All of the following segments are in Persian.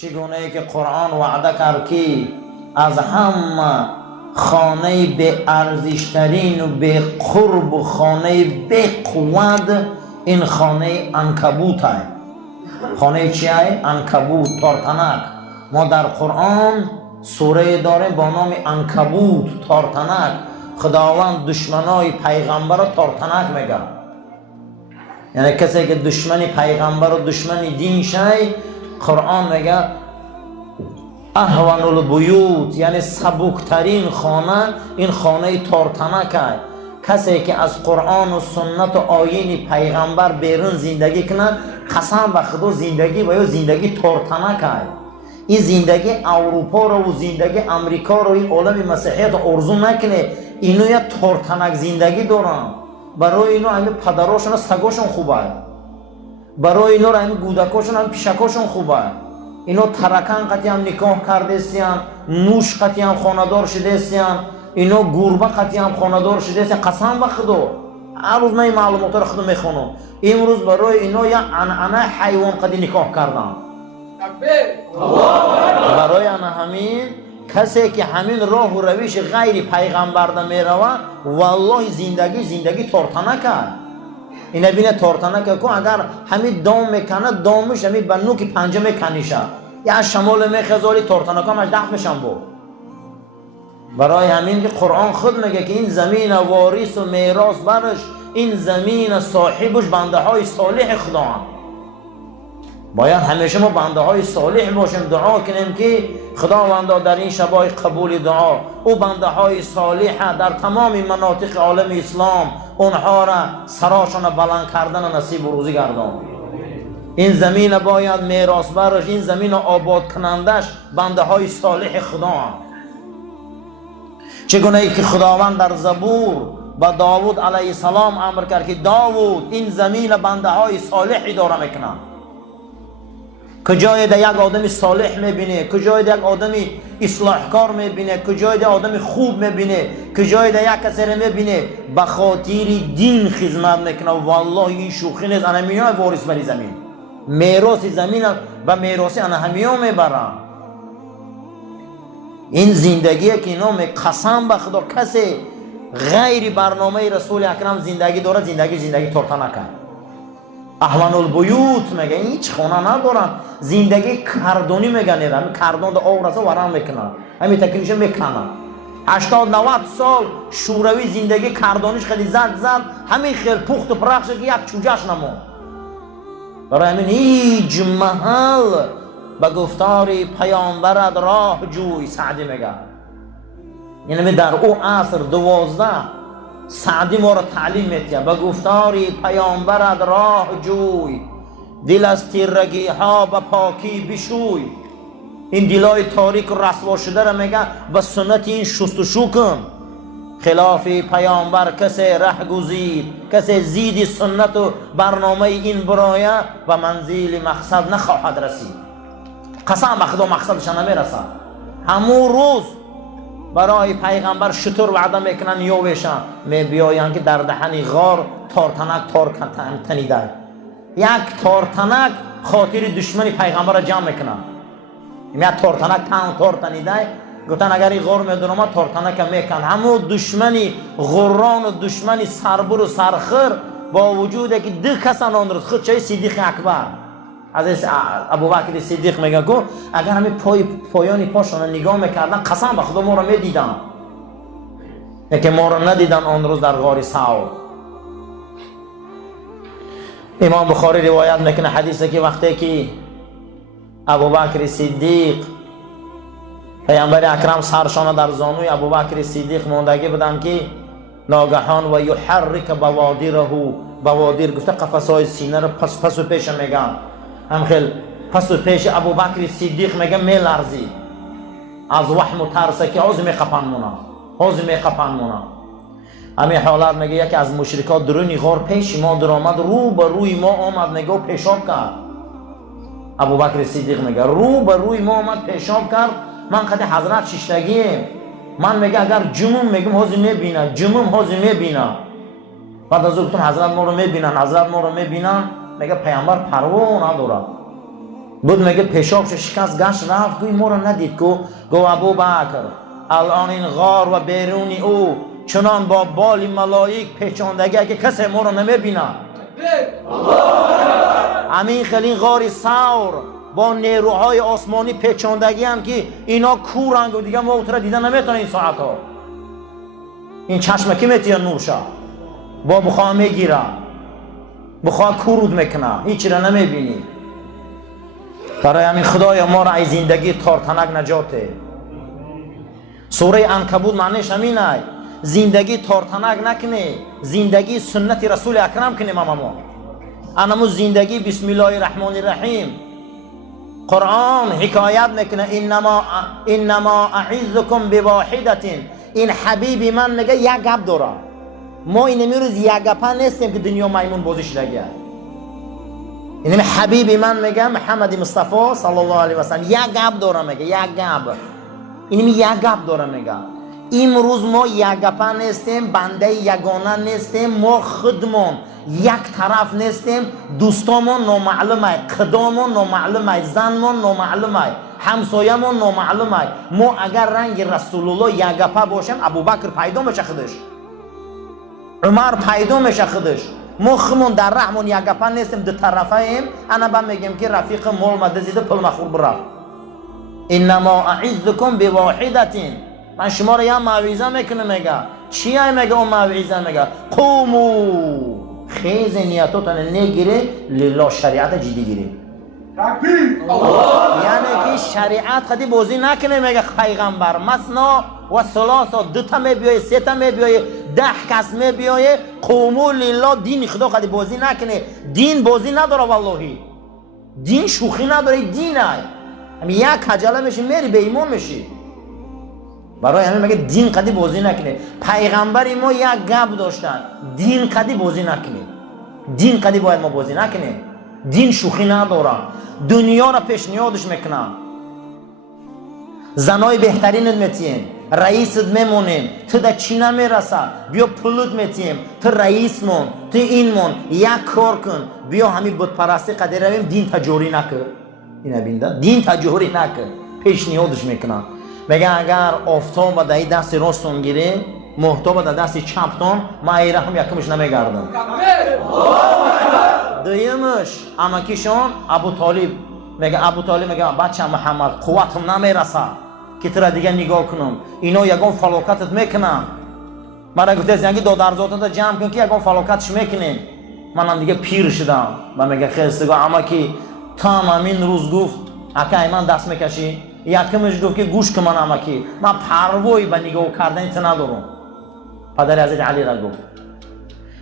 چگونه که قرآن وعده کرد که از همه خانه به ارزشترین و به قرب و خانه به قوت این خانه عنکبوت است. خانه چی است؟ عنکبوت، تارتنک. ما در قرآن سوره داریم با نام عنکبوت، تارتنک. خداوند دشمنای پیغمبر رو تارتنک میگه، یعنی کسی که دشمن پیغمبر و دشمن دین شای، قرآن میگه اهون البیوت، یعنی سبکترین خانه این خانه تارتنک است. کسی که از قرآن و سنت و آیین پیغمبر بیرون زندگی کنه، قسم به خدا زندگی و یا زندگی تارتنک است. این زندگی اروپا رو و زندگی امریکا رو، این عالم مسیحیت رو ارزو نکنه. اینو یا تارتنک زندگی دارن. برای اینو همین پدراشون و سگاشون خوبه، برای اینو همین گودکاشون همین پیشکاشون خوبه. اینو ترکان قطعی هم نکاح کرده سیان، موش قطعی هم خاندار شده سیان، اینو گربه قطعی هم خاندار شده سیان. قسم به خدا هر روز من این معلومات رو خودم میخونم. امروز برای اینو یا عنعنه حیوان قدی نکاح کردن. برای همین کسی که همین راه و روش غیر پیغمبر ده میروه، والله زندگی تارتنک است. اینا بینه تارتنک کن، اگر همین دام میکنه دامش همین بنو که پنجه میکنیشه، یا شمال میخزاری تارتنک هم از دخ میشن بود. برای همین که قرآن خود میگه که این زمین وارث و میراث برش، این زمین صاحبش بنده های صالح خدا هم. باید همیشه ما بنده های صالح باشیم، دعا کنیم که خداوندا در این شبای قبول دعا او بنده های صالح در تمام مناطق عالم اسلام اونها را سراشان بلند کردن نصیب و روزی گردان. این زمین باید میراث برش، این زمین آباد کنندش بنده های صالح خدا هم. چگونه ای که خداوند در زبور با داوود علیه السلام امر کرد که داوود این زمین بنده های صالح اداره میکنن. کجای ده یک آدمی صالح میبینه، کجای ده یک آدمی اصلاحکار میبینه، کجای ده آدمی خوب میبینه، کجای ده یک کسی میبینه به خاطر دین خدمت میکنه، والله این شوخی نیست. انا میای وارث بری زمین، میراث زمین و میراث انا همیا میبرن. این زندگی که اینا قسم به خدا کسی غیر برنامه رسول اکرم زندگی داره، زندگی تارتنک است. اهون البیوت میگه این هیچ خانه ندارن، زندگی کردونی میگن. همین کردون ده آب رسه ورم میکنن، همین تکنیشه میکنن. 80-90 سال شوروی زندگی کردونیش خیلی زد همین خیلی پخت و پرخ شد که یک چوجهش نمون. برای همین هیچ محل به گفتار پیامبرت راه جوی. سعدی میگه یعنی در او عصر 12 سعدی ما را تعلیم میده به گفتاری پیامبرت راه جوی، دل از تیرگی ها به پاکی بشوی. این دلای تاریک و رسوا شده را میگه به سنت این شستشو کن. خلاف پیامبر کسی ره گزید، کسی زید سنت و برنامه این برایه و منزل مقصد نخواهد رسید. قسم به خدا مقصدش نمیرسد. همون روز برای پیغمبر شطور وعده میکنن یا ویشن می بیاین که در دهن غار تارتنک تنیده. یک تارتنک خاطر دشمنی پیغمبر را جمع میکنن. یک تارتنک تنیده. گفتن اگر این غار میدونم تارتنک میکن. همون دشمنی غران و دشمنی سربر و سرخر با وجوده که دو کسان آن روز خود چه صدیق اکبر از ابوبکر صدیق میگه که اگر همین پایانی پاشون نگاه میکردن قسم به خدا ما را میدیدن، که ما را ندیدن آن روز در غار ثور. امام بخاری روایت میکنه حدیثه که وقتی که ابوبکر صدیق پیامبر اکرم سرشان در زانوی ابوبکر صدیق ماندگی بودن که ناگهان و یحرک بوادیر گفته قفسهای سینه رو پس و پیش میگن. هم خیلی پس و پیش ابوبکر صدیق میگه میلرزی از وحم و ترسه که حوز میقپن مونا. همین حالت میگه یکی از مشرکات درونی غار پیش ما در آمد، رو به روی ما آمد میگه و پیشاب کرد. ابوبکر صدیق میگه رو به روی ما آمد پیشاب کرد. من قد حضرت ششتگیم، من میگه اگر جموم میگم حوزی میبینه، جموم حوزی میبینه. بعد از او گفتم حضرت ما رو میبینن، میگه پیامبر پروا نداره. بود میگه پیشابش شکست گشت رفت گوی ما رو ندید گو ابو بکر الان این غار و بیرونی او چنان با بال ملائک پیچاندگی که کسی ما رو نمیبینه. همین خیلی غار ثور با نیروهای آسمانی پیچاندگی هم که اینا کورنگ و دیگه ما اوتره دیدن نمیتونه این ساعت ها. این چشمه که میتونه نورشه با بخواه میگیره بخواه کورود میکنه هیچی را نمیبینی. برای همین خدای ما را از زندگی تارتنک نجاته. سوره عنکبوت معنیش همینه زندگی تارتنک نکنه زندگی سنت رسول اکرم کنیم. ما انمو زندگی بسم الله الرحمن الرحیم قرآن حکایت میکنه انما اعظکم بواحدت. این حبیب من میگه یک گپ داره. ما این میروز یک گپ نیستیم که دنیا میمون بازیش لگه. این حبیب من میگه محمد مصطفی صلی الله علیه و سلم یک گپ داره میگه یک گپ. این یک گپ داره میگه. امروز ما یک گپ نیستیم بنده یگانه نیستیم ما خودمون یک طرف نیستیم دوستامون نامعلومه قدامون نامعلومه زنمون نامعلومه همسایمون نامعلومه. ما اگر رنگ رسول الله یک گپ باشیم ابوبکر پیدا میشه خودش عمر پیدا میشه خودش. ما خمون در رحمون یک گپ نیستیم دو طرفه ایم. انا با میگم که رفیق مول مدزیده پل مخور برفت. انما اعظکم بواحدت. من شما رو یه موعظه میکنه میگه چیه میگه اون موعظه میگه قومو خیز نیتاتون نگیره لله شریعت جدی گیره. یعنی که شریعت خدی بازی نکنه میگه پیغمبر مثنا و ثلاثا دوتا میبیایه سه میبیایه 10 کس میبیایه قومو لله دین خدا خدی بازی نکنه. دین بازی نداره والله دین شوخی نداره دینه. همین یک عجله میشی میری به ایمان میشی. برای همین میگه دین قدی بازی نکنه. پیغمبر ما یک گپ داشتن دین قدی بازی نکنه. دین قدی باید ما بازی نکنه. دین شوخی نداره. دنیا را پیشنهادش میکنن زنای بهترینت میتیم رئیست میمونیم تو در چی نمیرسه بیا پولت میتیم تو رئیس مون تو این مون یک کار کن بیا همین بود پرستی قدر رویم دین تجاری نکن. این بینده دین تجاری نکن پیشنهادش میکنن. میگه اگر آفتاب در دست راستون گیره محتاب در دست چپتون ما ایره هم یکمش نمیگردم. دویمش امکیشون ابو طالب میگه بچه محمد قوتم نمیرسه که تو را دیگه نگاه کنم اینا یگان فلاکتت میکنن. من گفته از یکی دادرزاتت جمع کن که یگان فلاکتش میکنین. منم دیگه پیر شدم و میگه خیستگاه امکی تا همین روز گفت اکه من دست میکشی یکمش گفت که گوش که من امکی من پروایی به نگاه کردن تو ندارم. پدر حضرت علی را گفت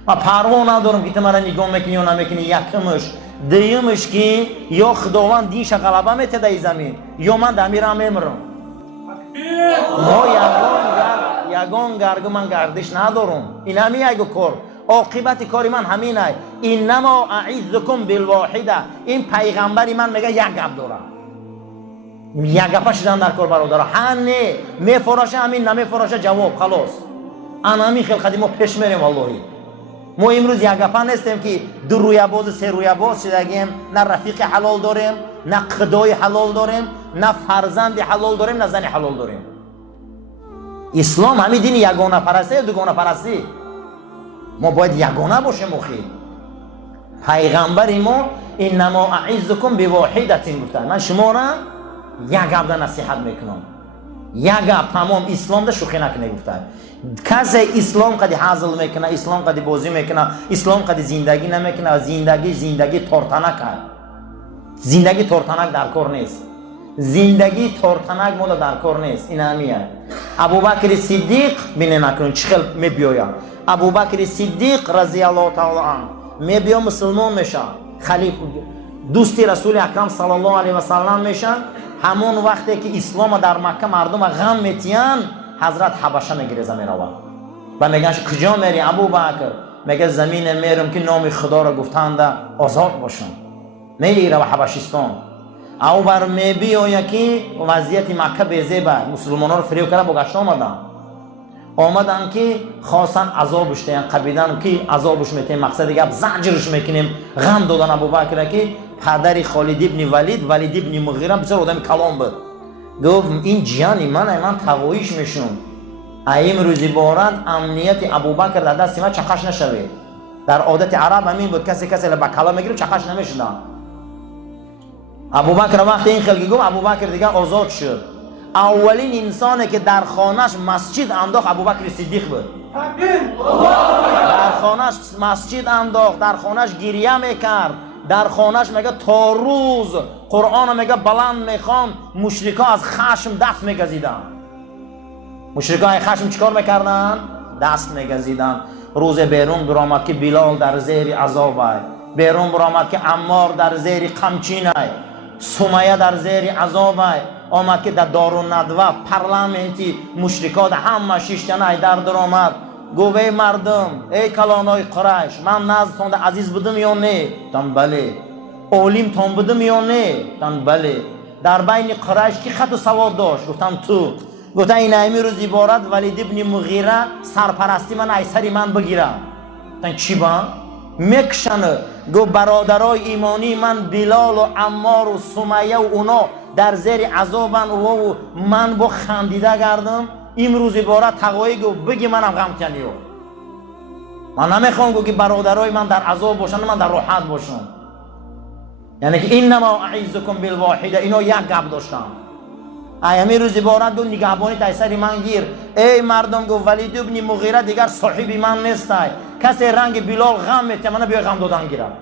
من پروا ندارم که تو مرا نگاه میکنی یا نمیکنی. یکمش دیمش که یا خداوند دینش غلبه میته در زمین یا من در میرم میمرم. ما یگان گرگ من گردش ندارم. این همی یک کار عاقبت کاری من همینه. انما اعظکم بالواحده. این پیغمبری من میگه یک گپ داره یک گپ شدن در کار برادر نه میفراشه همین نمیفراشه جواب خلاص. انا همین خلقتی ما پیش میریم والله. ما امروز یک گپ نیستیم که دو رویه باز سه رویه باز شدگیم نه رفیق حلال داریم نه قدای حلال داریم نه فرزند حلال داریم نه زن حلال داریم. اسلام همین دین یگانه پرستی دوگانه پرستی. ما باید یگانه باشیم. مخی پیغمبر ما انما اعظکم بواحدت گفتن من شما را یک گپ نصیحت میکنم یک گپ تمام اسلام ده شوخی نکنه گفتن. کسی اسلام قدی حاصل میکنه اسلام قدی بازی میکنه اسلام قدی زندگی نمیکنه. زندگی تارتنک زندگی تارتنک در کار نیست. زندگی تارتنک مولا در کار نیست. این همیه. ابوبکر صدیق بینه نکنون چخل میبیاید. ابوبکر صدیق رضی الله تعالی عنه میبیا مسلمان میشه خلیفه دوستی رسول اکرم صلی الله علیه و سلم میشن. همون وقتی که اسلام در مکه مردم غم میتین حضرت حبشه میگیره زمین رو و میگن کجا میری ابوبکر؟ میگه زمین میرم که نام خدا را گفتند آزاد باشم. میره و حبشستان او بر میبیاید که وضعیت مکه بیزیبه مسلمانان رو فریب کرده با گشت آمدن. آمدن که خواستن عذابش دهن قبیدن که عذابش میتیم مقصد گپ زنجیرش میکنیم غم دادن ابوبکر که پدر خالد ابن ولید ابن مغیره بسیار آدم کلام بود گفت این جیانی من تقویش میشم امروز بارد امنیت ابوبکر در دست من چقش نشوید در عادت عرب همین بود کسی به کلام میگیره چقش نمیشدن ابوبکر وقتی این خلقی گفت ابوبکر دیگه آزاد شد اولین انسانی که در خانهش مسجد انداخت ابوبکر صدیق بود در خانهش مسجد انداخت در خانهش گریه میکرد در خانهش میگه تا روز قرآن میگه بلند میخوان مشرکا از خشم دست میگزیدن مشرکا از خشم چیکار میکردن؟ دست میگزیدن روز بیرون برآمد که بلال در زیر عذاب است بیرون برآمد که عمار در زیر قمچین است سمیه در زیر عذاب است آمد که در دارالندوه پارلمنتی مشرکا همه شیشتنه در درآمد گفت ای مردم ای کلانای قریش من نزدتان عزیز بودم یا نه؟ تان بله علیم تان بودم یا نه؟ تان بله در بین قریش کی خط و سواد داشت؟ گفتم تو گفتن این امروز عبارت ولید ابن مغیره سرپرستی من ایسری من بگیره گفتن چی با؟ میکشنه گفت برادرای ایمانی من بلال و عمار و سمیه و اونا در زیر عذابن و من با خندیده گردم امروز عبارت تقوی گفت بگی منم غمکنیو من نمیخوام گفت که برادرای من در عذاب باشن من در راحت باشم یعنی که اینما اعیذکم بالواحده اینا یک گپ داشتم ایامی روز عبارت گفت نگهبانی تایسری من گیر ای مردم گفت ولید ابن مغیره دیگر صاحب من نیست کسی رنگ بلال غم میته من بیا غم دادن گیرم